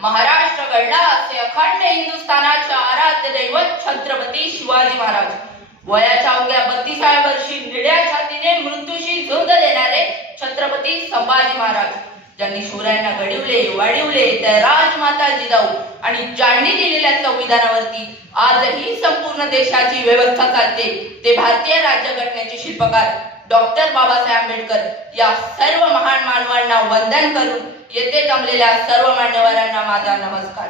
महाराष्ट्र घडला असे अखंड हिंदुस्थानाचे आराध्य दैवत छत्रपती शिवाजी महाराज. वयाच्या अवघ्या 32व्या वर्षी निळ्या छातीने मृत्यूशी झुंज देणारे छत्रपती संभाजी महाराज, ज्यांनी शूरांना घडविले वाढविले त्या राजमाता जिजाऊ आणि ज्यांनी दिलेल्या संविधानावरती आजही संपूर्ण देशाची व्यवस्था चालते ते भारतीय राज्यघटनेचे शिल्पकार डॉक्टर बाबासाहेब आंबेडकर या सर्व महान मानवांना वंदन करून येथे जमलेल्या सर्व मान्यवरांना माझा नमस्कार.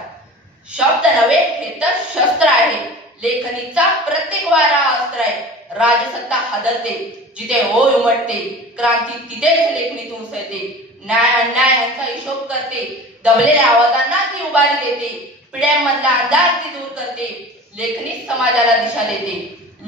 शब्द नव्हे हे तर शस्त्र आहे. लेखणीचा प्रत्येक वारा अस्त्र आहे. राजसत्ता हादरते जिथे ओळ उमटते, क्रांती तिथेच लेखणीतून उसळते. न्याय अन्याय यांचा हिशोब करते, दबलेल्या आवाजांना ती उभारी देते, पिढ्यांमधला अंधार ती दूर करते. लेखनी समाजाला दिशा देते.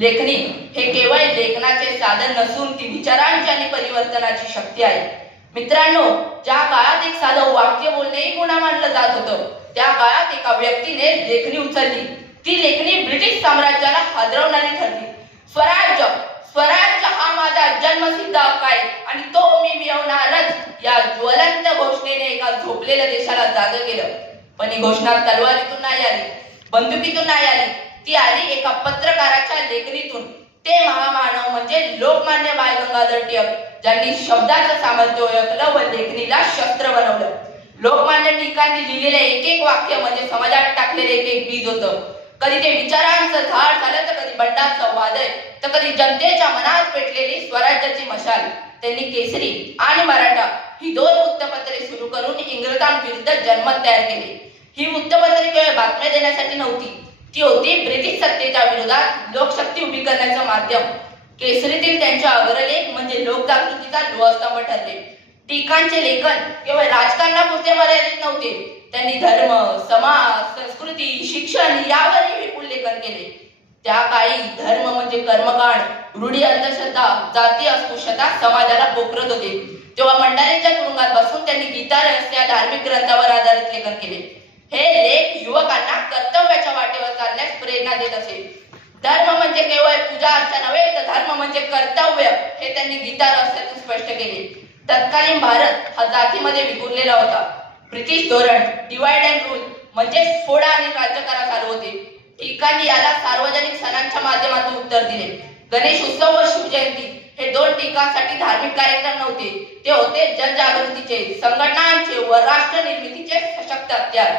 लेखणी हे केवळ लेखनाचे साधन नसून ती विचारांची आणि परिवर्तनाची शक्ती आहे. मित्रांनो, ज्या काळात एक साधं वाक्य बोलणेही गुन्हा मानलं जात होतं, त्या काळात एका व्यक्तीने लेखणी उचलली. ती लेखणी ब्रिटिश साम्राज्याला हादरवणारी ठरली. स्वराज्य स्वराज्य हा माझा जन्मसिद्ध हक्क आहे आणि तो मी मिळवणारच या ज्वलंत घोषणेने एका झोपलेल्या देशाला जागं केलं. पण ही घोषणा तलवारीतून नाही आली, बंदुकीतून नाही आली, ती आली एका पत्रकाराच्या लेखणीतून. ते महामानव म्हणजे लोकमान्य बाळ गंगाधर टिळक, ज्यांनी शब्दाचं सामर्थ्य ओळखलं व लेखणीला शस्त्र बनवलं. लोकमान्य टिळकांनी लिहिलेले एक एक वाक्य म्हणजे समाजात टाकलेले एक एक बीज होतं. कधी ते विचारांचं झाड झालं, तर कधी बंडाचं वादळ, तर कधी जनतेच्या मनात पेटलेली स्वराज्याची मशाल. त्यांनी केसरी आणि मराठा ही दोन वृत्तपत्रे सुरू करून इंग्रजांविरुद्ध जनमत तयार केले. ही वृत्तपत्रे केवळ बातम्या देण्यासाठी नव्हती, ती होती ब्रिटिश सत्तेच्या विरोधात लोकशक्ती उभी करण्याचं माध्यम. केसरीतील त्यांचे अग्रलेख म्हणजे लोकजागृतीचा लोहस्तंभ ठरले. टिळकांचे लेखन केवळ राजकारणापुरते मर्यादित नव्हते. त्यांनी धर्म, समाज, संस्कृती, शिक्षण यावरही विपुल लेखन केले. त्या काळी धर्म म्हणजे कर्मकांड, रूढी, अंधश्रद्धा, जाती अस्पृश्यता समाजाला पोखरत होते. तेव्हा मंडालेच्या तुरुंगात बसून त्यांनी गीता रहस्य या धार्मिक ग्रंथावर आधारित लेखन केले. हे लेख युवकांना कर्तव्याच्या वाटेवर चालण्यास प्रेरणा देत असे. धर्म म्हणजे केवळ पूजा अर्चा नव्हे, तर धर्म म्हणजे कर्तव्य हे त्यांनी गीता रहस्यातून स्पष्ट केले. तत्कालीन भारत हा जातीमध्ये विखुरलेला होता. ब्रिटिश धोरण डिवाइड अँड रूल म्हणजे फोडा आणि राज्य करा चालू होते. टिळकांनी याला सार्वजनिक सणांच्या माध्यमातून उत्तर दिले. गणेश उत्सव व शिवजयंती हे दोन टिळकांसाठी धार्मिक कार्यक्रम नव्हते, ते होते जनजागृतीचे, संघटनांचे व राष्ट्र निर्मितीचे सशक्त हत्यार.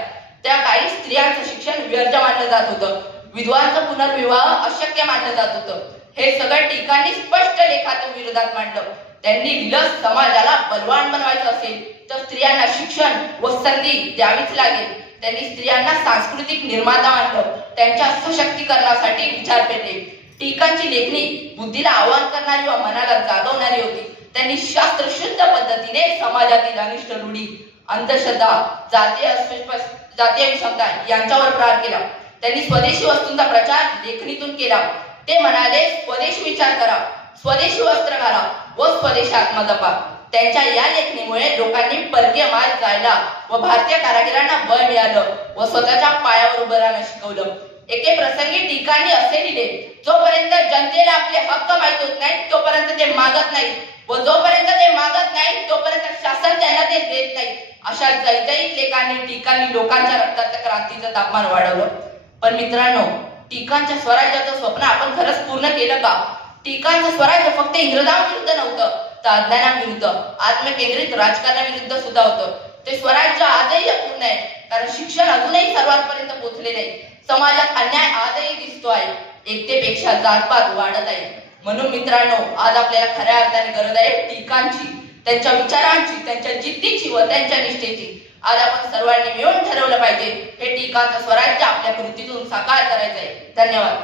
त्या काळी स्त्रियांचं शिक्षण व्यर्थ मानलं जात होतं, विधवांचा पुनर्विवाह अशक्य मानलं जात होतं. हे सगळं टिळकांनी स्पष्ट लेखातून विरोधात मांडलं. त्यांनी लिहिलं, समाजाला बलवान बनवायचं असेल तर स्त्रियांना शिक्षण व संधी द्यावीच लागेल. त्यांनी स्त्रियांना सांस्कृतिक निर्माता मानलं, त्यांच्या सशक्तीकरणासाठी विचार पेरले. टिळकांची लेखणी बुद्धीला आवाहन करणारी व मनाला जागवणारी होती. त्यांनी शास्त्रशुद्ध पद्धतीने समाजातील अनिष्ट रूढी, अंधश्रद्धा, जातीय विषमता यांच्यावर प्रहार केला. त्यांनी स्वदेशी वस्तूंचा प्रचार लेखणीतून केला. ते म्हणाले, स्वदेशी विचार करा, स्वदेशी वस्त्र घाला व स्वदेशी आत्मा जपा. त्यांच्या या लेखणीमुळे लोकांनी परकीय माल जायला व भारतीय कारागिरांना बळ मिळालं व स्वतःच्या पायावर उभं राहणं शिकवलं. एके प्रसंगी टिळकांनी असे लिहिले, जोपर्यंत जनतेला आपले हक्क माहित होत नाही तोपर्यंत ते मागत नाही व जोपर्यंत ते मागत नाही तोपर्यंत शासन त्यांना ते देत नाही. अशा जयजयीत लेखांनी टिळकांनी लोकांच्या रक्तात क्रांतीचं तापमान वाढवलं. पण मित्रांनो, टिळकांच्या स्वराज्याचं स्वप्न आपण खरंच पूर्ण केलं का? टिळकांचं स्वराज्य फक्त इंग्रजांविरुद्ध नव्हतं, तर अज्ञानाविरुद्ध, आत्मकेंद्रित राजकारणाविरुद्ध सुद्धा होतं. ते स्वराज्य आजही अपूर्ण आहे, कारण शिक्षण अजूनही सर्वांपर्यंत पोहोचले नाही. समाजात अन्याय आजही दिसतो आहे. एकतेपेक्षा जातपात वाढत आहे. म्हणून मित्रांनो, आज आपल्याला खऱ्या अर्थाने गरज आहे टिळकांची, त्यांच्या विचारांची, त्यांच्या जिद्दीची व त्यांच्या निष्ठेची. आज आपण सर्वांनी मिळून ठरवलं पाहिजे हे टिळकांचं स्वराज्य आपल्या कृतीतून साकार करायचं आहे. धन्यवाद.